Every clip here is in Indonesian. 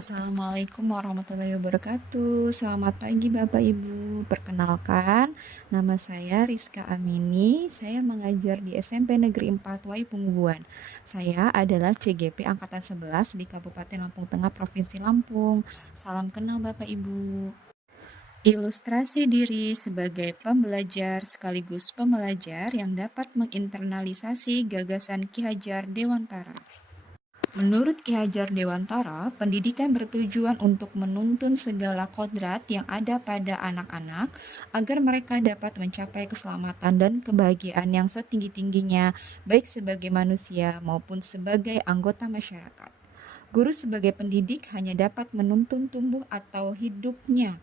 Assalamualaikum warahmatullahi wabarakatuh. Selamat pagi Bapak Ibu. Perkenalkan, nama saya Rizka Amini. Saya mengajar di SMP Negeri 4 Wai Pungguan. Saya adalah CGP Angkatan 11 di Kabupaten Lampung Tengah, Provinsi Lampung. Salam kenal Bapak Ibu. Ilustrasi diri sebagai pembelajar sekaligus pembelajar yang dapat menginternalisasi gagasan Ki Hajar Dewantara. Menurut Ki Hajar Dewantara, pendidikan bertujuan untuk menuntun segala kodrat yang ada pada anak-anak agar mereka dapat mencapai keselamatan dan kebahagiaan yang setinggi-tingginya, baik sebagai manusia maupun sebagai anggota masyarakat. Guru sebagai pendidik hanya dapat menuntun tumbuh atau hidupnya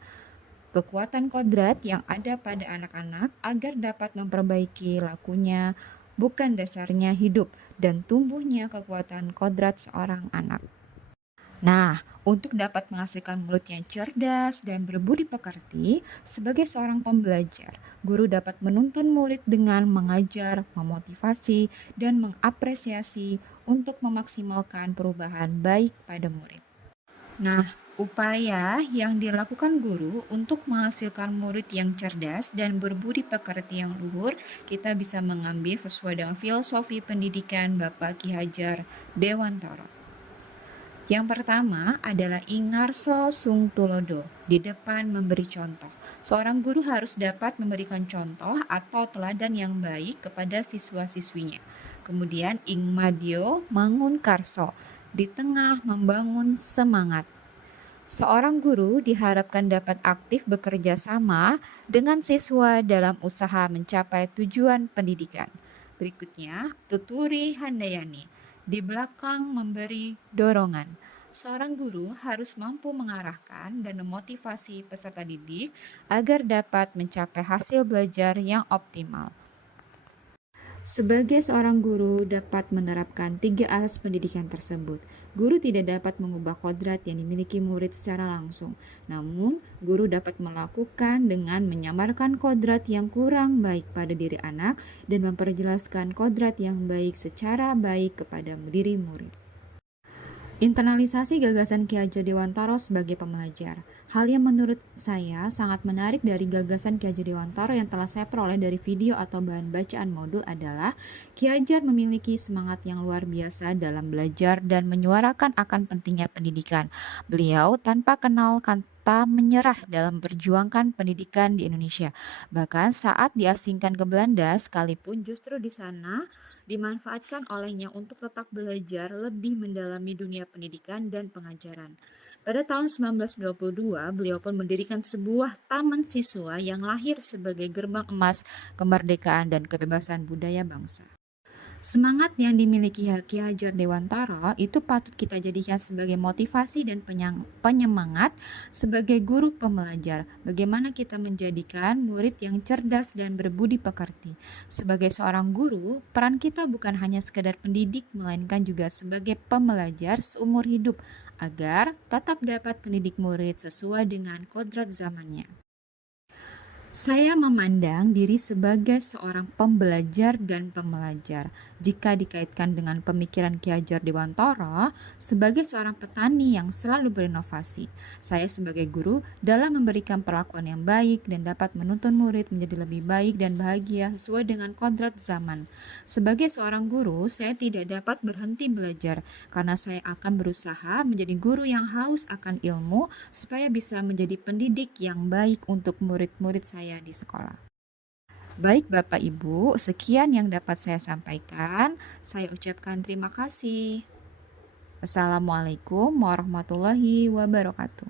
kekuatan kodrat yang ada pada anak-anak agar dapat memperbaiki lakunya, bukan dasarnya hidup dan tumbuhnya kekuatan kodrat seorang anak. Nah, untuk dapat menghasilkan murid yang cerdas dan berbudi pekerti, sebagai seorang pembelajar, guru dapat menuntun murid dengan mengajar, memotivasi, dan mengapresiasi untuk memaksimalkan perubahan baik pada murid. Nah, upaya yang dilakukan guru untuk menghasilkan murid yang cerdas dan berbudi pekerti yang luhur, kita bisa mengambil sesuai dengan filosofi pendidikan Bapak Ki Hajar Dewantara. Yang pertama adalah Ingarso Sung Tulodo, di depan memberi contoh. Seorang guru harus dapat memberikan contoh atau teladan yang baik kepada siswa-siswinya. Kemudian Ingmadio Mangun Karso, di tengah membangun semangat. Seorang guru diharapkan dapat aktif bekerja sama dengan siswa dalam usaha mencapai tujuan pendidikan. Berikutnya, Tuturi Handayani, di belakang memberi dorongan. Seorang guru harus mampu mengarahkan dan memotivasi peserta didik agar dapat mencapai hasil belajar yang optimal. Sebagai seorang guru dapat menerapkan 3 asas pendidikan tersebut. Guru tidak dapat mengubah kodrat yang dimiliki murid secara langsung. Namun, guru dapat melakukan dengan menyamarkan kodrat yang kurang baik pada diri anak dan memperjelaskan kodrat yang baik secara baik kepada diri murid. Internalisasi gagasan Ki Hajar Dewantara sebagai pembelajar. Hal yang menurut saya sangat menarik dari gagasan Ki Hajar Dewantara yang telah saya peroleh dari video atau bahan bacaan modul adalah Ki Hajar memiliki semangat yang luar biasa dalam belajar dan menyuarakan akan pentingnya pendidikan. Beliau tanpa kenal kata menyerah dalam memperjuangkan pendidikan di Indonesia. Bahkan saat diasingkan ke Belanda, sekalipun justru di sana dimanfaatkan olehnya untuk tetap belajar lebih mendalami dunia pendidikan dan pengajaran. Pada tahun 1922, beliau pun mendirikan sebuah taman siswa yang lahir sebagai gerbang emas kemerdekaan dan kebebasan budaya bangsa. Semangat yang dimiliki Ki Hajar Dewantara itu patut kita jadikan sebagai motivasi dan penyemangat sebagai guru pembelajar. Bagaimana kita menjadikan murid yang cerdas dan berbudi pekerti. Sebagai seorang guru, peran kita bukan hanya sekedar pendidik, melainkan juga sebagai pembelajar seumur hidup agar tetap dapat mendidik murid sesuai dengan kodrat zamannya. Saya memandang diri sebagai seorang pembelajar dan pembelajar. Jika dikaitkan dengan pemikiran Ki Hajar Dewantara, sebagai seorang petani yang selalu berinovasi, saya sebagai guru dalam memberikan perlakuan yang baik dan dapat menuntun murid menjadi lebih baik dan bahagia sesuai dengan kodrat zaman. Sebagai seorang guru, saya tidak dapat berhenti belajar karena saya akan berusaha menjadi guru yang haus akan ilmu supaya bisa menjadi pendidik yang baik untuk murid-murid saya di sekolah. Baik Bapak Ibu, sekian yang dapat saya sampaikan. Saya ucapkan terima kasih. Assalamualaikum warahmatullahi wabarakatuh.